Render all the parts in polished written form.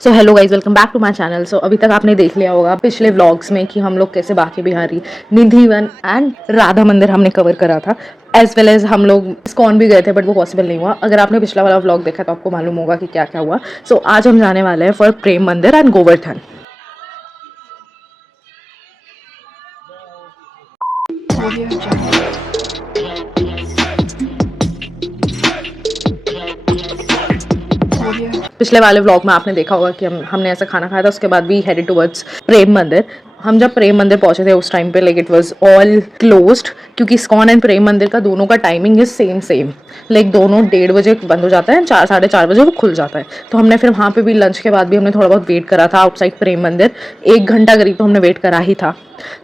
So hello guys, welcome back to my channel. So अभी तक आपने देख लिया होगा पिछले व्लॉग्स में कि हम लोग कैसे बांके बिहारी, निधि वन एंड राधा मंदिर हमने कवर करा था, एज वेल एज हम लोग इस्कॉन भी गए थे बट वो पॉसिबल नहीं हुआ। अगर आपने पिछला वाला व्लॉग देखा तो आपको मालूम होगा कि क्या क्या हुआ। सो आज हम जाने वाले हैं फॉर प्रेम मंदिर एंड गोवर्धन। पिछले वाले व्लॉग में आपने देखा होगा कि हमने ऐसा खाना खाया था, उसके बाद वी हेडेड टुवर्ड्स प्रेम मंदिर। हम जब प्रेम मंदिर पहुंचे थे उस टाइम पे like it was all closed, क्योंकि इस्कॉन एंड प्रेम मंदिर का दोनों का टाइमिंग इज सेम लाइक दोनों 1:30 बजे बंद हो जाता है, 4 साढ़े 4 बजे वो खुल जाता है। तो हमने फिर वहाँ पे भी लंच के बाद भी हमने थोड़ा बहुत वेट करा था आउटसाइड प्रेम मंदिर। 1 घंटा करीब तो हमने वेट करा ही था।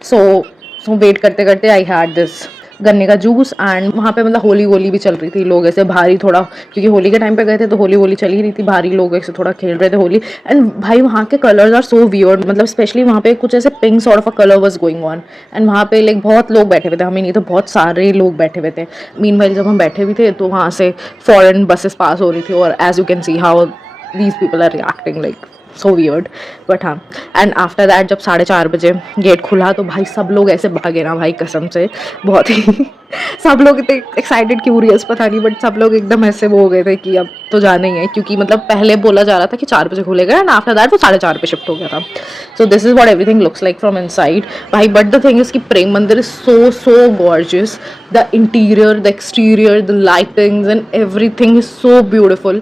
सो वेट करते करते आई हैड दिस गन्ने का जूस एंड वहाँ पे मतलब होली वोली भी चल रही थी। लोग ऐसे भारी थोड़ा, क्योंकि होली के टाइम पे गए थे तो होली वोली चल ही रही थी, भारी लोग ऐसे थोड़ा खेल रहे थे होली। एंड भाई वहाँ के कलर्स आर सो वियर्ड, मतलब स्पेशली वहाँ पे कुछ ऐसे pink sort of a colour was going on. And वहाँ पे लाइक बहुत लोग बैठे हुए थे, हमें नहीं तो बहुत सारे लोग बैठे हुए थे। मीनवाइल जब हम बैठे हुए थे तो वहाँ से फॉरेन बसेस पास हो रही थी और as you can see how these people are reacting like so weird. But हाँ, एंड आफ्टर दैट जब 4:30 बजे गेट खुला तो भाई सब लोग ऐसे भागे ना भाई, कसम से बहुत ही सब लोग इतने एक्साइटेड क्यूरियस पता नहीं, बट सब लोग एकदम ऐसे वो हो गए थे कि अब तो जाना ही है, क्योंकि मतलब पहले बोला जा रहा था कि 4 बजे खुलेगा एंड आफ्टर दैट वो 4:30 पे शिफ्ट हो गया था। So this is what everything looks like from inside भाई। बट द थिंग इज कि प्रेम मंदिर is so gorgeous. The interior, the exterior, the lightings and everything is so beautiful.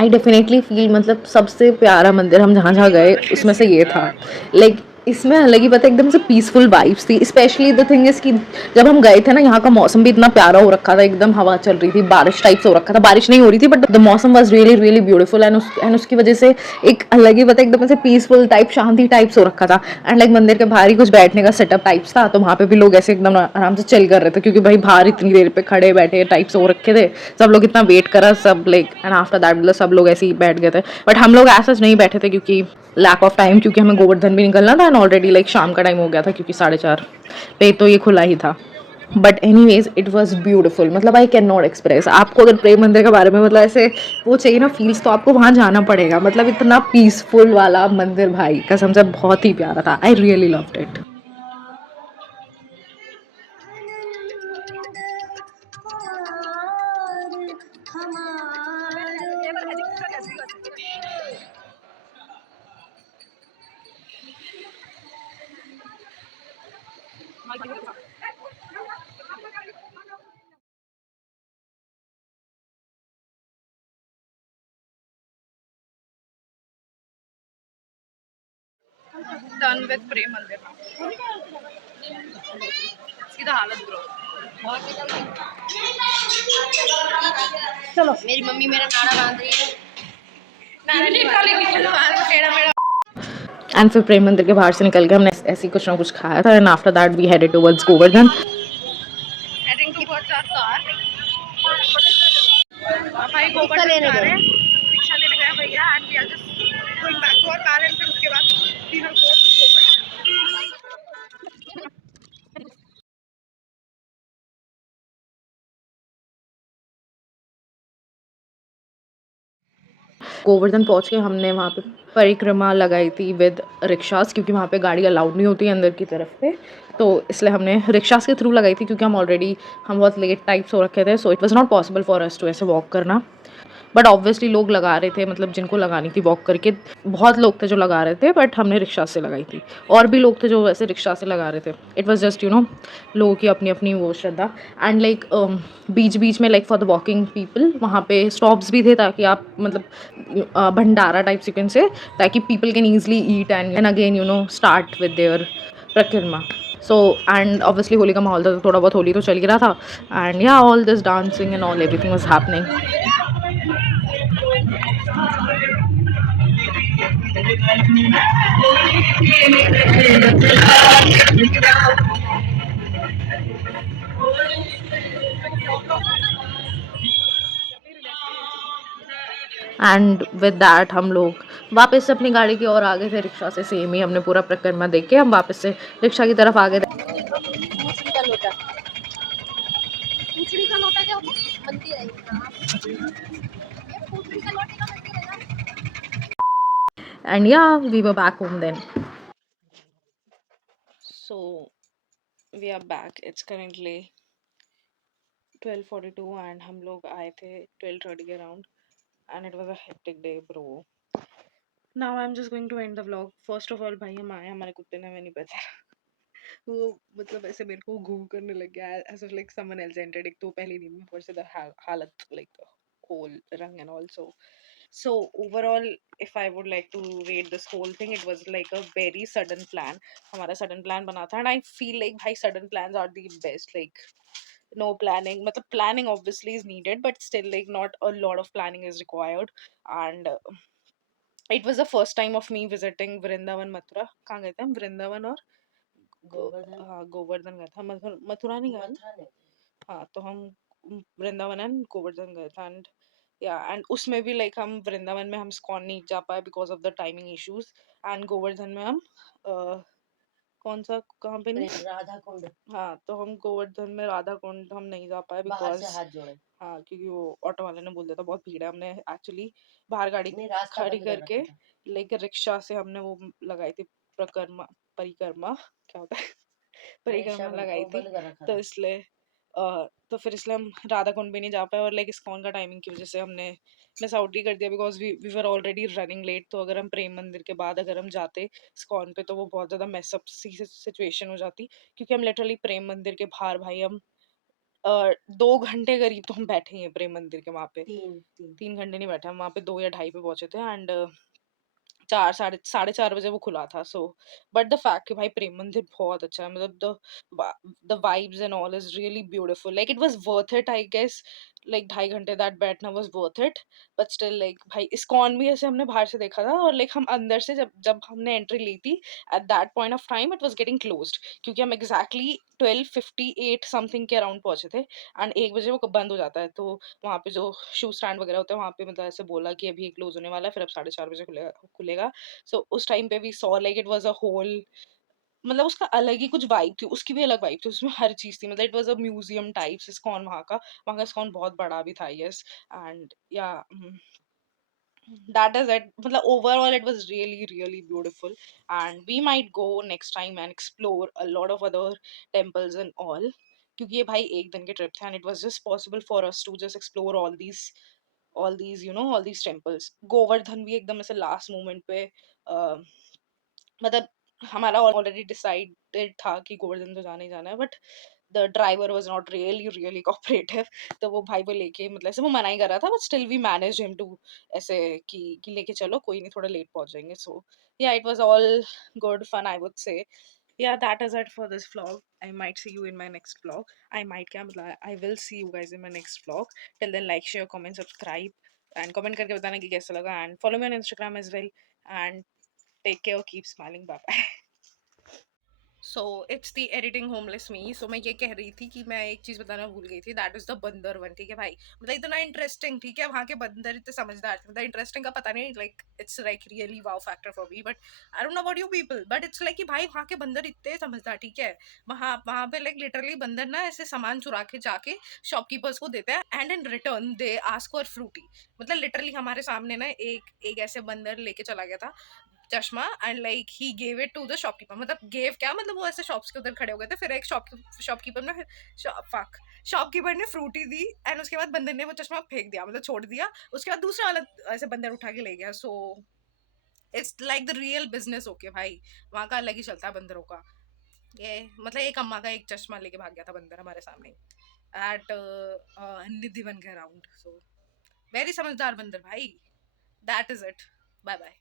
I definitely feel मतलब सबसे प्यारा मंदिर हम जहाँ जहाँ गए उसमें से ये था। लाइक इसमें अलग ही पता एकदम से पीसफुल वाइब्स थी। स्पेशली द थिंग इज कि जब हम गए थे ना, यहाँ का मौसम भी इतना प्यारा हो रखा था, एकदम हवा चल रही थी, बारिश टाइप से हो रखा था। बारिश नहीं हो रही थी बट द मौसम was really really beautiful and उसकी वजह से एक अलग ही पता एकदम से पीसफुल टाइप, शांति टाइप्स हो रखा था। एंड लाइक मंदिर के बाहर ही कुछ बैठने का सेटअप टाइप्स था, तो वहाँ पे भी लोग ऐसे एकदम आराम से चिल कर रहे थे, क्योंकि भाई बाहर इतनी देर पे खड़े बैठे टाइप्स हो रखे थे। सब लोग इतना वेट करा सब लाइक, एंड आफ्टर दैट मतलब सब लोग ऐसे ही बैठ गए थे। बट हम लोग ऐसा नहीं बैठे थे क्योंकि लैक ऑफ टाइम, क्योंकि हमें गोवर्धन भी निकलना था एंड ऑलरेडी लाइक शाम का टाइम हो गया था, क्योंकि 4:30 पे तो ये खुला ही था। But any ways it was beautiful, मतलब आई कैन नॉट एक्सप्रेस। आपको अगर प्रेम मंदिर के बारे में मतलब ऐसे वो चाहिए ना फील्स, तो आपको वहाँ जाना पड़ेगा। मतलब इतना पीसफुल वाला मंदिर भाई, कसम से बहुत ही प्यारा था। I really loved it. Done with Prem Mandir सीधा हालत ब्रो। चलो मेरी मम्मी मेरा नाड़ा बांध रही है। एंड फिर प्रेम मंदिर के बाहर से निकल के हमने ऐसे ही कुछ ना कुछ खाया था and after that we headed towards Govardhan. Heading towards our car. भाई गोवर्धन जा रहे हैं, रिक्शा लेने गए भैया and we are just going back to our car एंड फिर उसके बाद we will go to Govardhan पहुंच के हमने वहाँ पे परिक्रमा लगाई थी विद रिक्शास, क्योंकि वहाँ पे गाड़ी अलाउड नहीं होती अंदर की तरफ पे। तो इसलिए हमने रिक्शास के थ्रू लगाई थी, क्योंकि हम बहुत लेट टाइप्स हो रखे थे, so it was not possible for us to ऐसे वॉक करना। बट ऑब्वियसली लोग लगा रहे थे, मतलब जिनको लगानी थी वॉक करके बहुत लोग थे जो लगा रहे थे, बट हमने रिक्शा से लगाई थी। और भी लोग थे जो वैसे रिक्शा से लगा रहे थे। इट वॉज जस्ट लोगों की अपनी अपनी वो श्रद्धा। एंड लाइक बीच बीच में like for the walking people वहाँ पे स्टॉप्स भी थे, ताकि आप मतलब भंडारा टाइप्स यू कैन से, ताकि people can easily eat and again start with their प्रक्रिमा। सो एंड ऑब्वियसली होली का माहौल था, तो थोड़ा बहुत होली तो चल ही रहा था। एंड या all this dancing and all everything was happening. And with that हम लोग वापस से अपनी गाड़ी की ओर आ गए थे रिक्शा से। सेम ही हमने पूरा परिक्रमा देख के हम वापस से रिक्शा की तरफ आ गए थे। पूछड़ी का लोटा। पूछड़ी का लोटा क्या होता है? मंदिर है ये पूछड़ी का लोटे का मंदिर है ना। And yeah, we were back home then. So we are back. It's currently 12:42 and हम लोग आए थे 12:30 के around, and it was a hectic day, bro. Now I'm just going to end the vlog. First of all, भाई हम आए, हमारे कुत्ते ने हमें नहीं बचाया। वो मतलब ऐसे मेरे को घूव करने लग गया as if like someone else entered. एक तो पहली नींद में ऊपर से हालत like the whole rung and also. So overall, if I would like to rate this whole thing, it was like a very sudden plan. हमारा sudden plan बना था, and I feel like भाई sudden plans are the best. Like no planning, मतलब planning obviously is needed, but still like not a lot of planning is required. And it was the first time of me visiting Vrindavan, Mathura. कहाँ गए थे हम? वृंदावन और हाँ गोवर्धन गए थे। मथुरा नहीं गए थे? हाँ तो हम वृंदावन एंड गोवर्धन गए थे। एंड या एंड उसमें भी लाइक हम वृंदावन में हम स्कॉन नहीं जा पाए because of the timing issues. And Govardhan में हम कौन सा कहाँ पे नहीं, राधा कुंड। हाँ तो हम गोवर्धन में राधा कुंड हम नहीं जा पाए बिकॉज हाँ क्योंकि वो ऑटो वाले ने बोल दिया था बहुत भीड़ है। हमने एक्चुअली बाहर गाड़ी खड़ी करके लाइक रिक्शा से हमने वो लगाई थी प्रकर्मा परिक्रमा क्या होता है परिक्रमा लगाई थी। तो इसलिए तो फिर इसलिए हम राधा कुंड भी नहीं जा पाए और लाइक इस्कॉन का टाइमिंग की वजह से हमने मिस आउट ही कर दिया because we were already running late. तो अगर हम प्रेम मंदिर के बाद अगर हम जाते इस्कॉन पे तो वो बहुत ज़्यादा मैसअप सी सिचुएशन हो जाती क्योंकि हम लिटरली प्रेम मंदिर के बाहर भाई हम 2 घंटे करीब तो हम बैठे ही हैं प्रेम मंदिर के वहाँ पे। 3 घंटे नहीं बैठे हम वहाँ पे, 2 या 2:30 पे पहुंचे थे। एंड 4 साढ़े 4 बजे वो खुला था। सो बट द फैक्ट कि भाई प्रेम मंदिर बहुत अच्छा है, मतलब the vibes and all is really beautiful. Like it was worth it I guess. Like 2.5 घंटे दैट बैठना was worth it. But still like भाई इस्कॉन भी ऐसे हमने बाहर से देखा था और लाइक हम अंदर से जब जब हमने एंट्री ली थी at that point of time it was getting closed क्योंकि हम एग्जैक्टली 12:58 समथिंग के अराउंड पहुंचे थे। एंड 1 बजे वो बंद हो जाता है। तो वहाँ पे जो शू स्टैंड वगैरह होता है वहाँ पे मतलब ऐसे बोला कि अभी क्लोज होने वाला है, फिर अब 4:30 बजे खुलेगा खुलेगा। सो उस टाइम पे we saw like it was a hole, मतलब उसका अलग ही कुछ वाइब थी, उसकी भी अलग वाइब थी, उसमें हर चीज थी। मतलब it was a museum types ISKCON वहाँ का इस्कॉन बहुत बड़ा भी था यस। एंड या that is it, मतलब overall it was really really beautiful and we might go next time and explore a lot of other temples and all क्योंकि ये भाई एक दिन के ट्रिप थे and it was just possible for us to just explore all these you know all these temples। Govardhan भी एकदम ऐसे लास्ट मोमेंट पे मतलब हमारा ऑलरेडी डिसाइडेड था कि गोवर्धन तो जाना ही जाना है but the driver was not really really cooperative. तो वो भाई वो लेके मतलब ऐसे वो मना ही कर रहा था but still we manage him to ऐसे कि लेके चलो कोई नहीं थोड़ा लेट पहुंच जाएंगे। So yeah it was all good fun I would say. Yeah, that is it for this vlog. I might see you in my next vlog. I might क्या मतलब I will see you guys in my next vlog. Till then like share comment subscribe and comment करके बताना कि कैसा लगा and follow me on Instagram as well and take care, keep smiling, bye bye। So it's the editing homeless me. So मैं ये कह रही थी कि मैं एक चीज बताना भूल गई थी, दैट इज द बंदर वन। ठीक है भाई, मतलब इतना इंटरेस्टिंग, ठीक है वहाँ के बंदर इतने समझदार थे, मतलब इंटरेस्टिंग का पता नहीं, like it's like really wow factor for me. But I don't know about you people but it's like कि भाई वहाँ के बंदर इतने समझदार, ठीक है वहाँ वहाँ पे लाइक लिटरली बंदर ना ऐसे सामान चुरा के जाके शॉपकीपर्स को देते हैं and in return they ask for Frooti. मतलब लिटरली हमारे सामने ना एक एक ऐसे बंदर लेके चला गया था चश्मा and like he gave it to the shopkeeper. मतलब गेव क्या, मतलब वो ऐसे शॉप्स के उधर खड़े हो गए थे, फिर एक शॉपकीपर ने शॉपकीपर ने फ्रूटी दी एंड उसके बाद बंदर ने वो चश्मा फेंक दिया, मतलब छोड़ दिया। उसके बाद दूसरा वाला ऐसे बंदर उठा के ले गया। So it's like the real business okay भाई, वहाँ का अलग ही चलता है बंदरों का। ये मतलब एक अम्मा का एक चश्मा लेके भाग गया था बंदर हमारे सामने एट निधिवन के अराउंड। सो वेरी समझदार बंदर भाई। That is it, bye bye.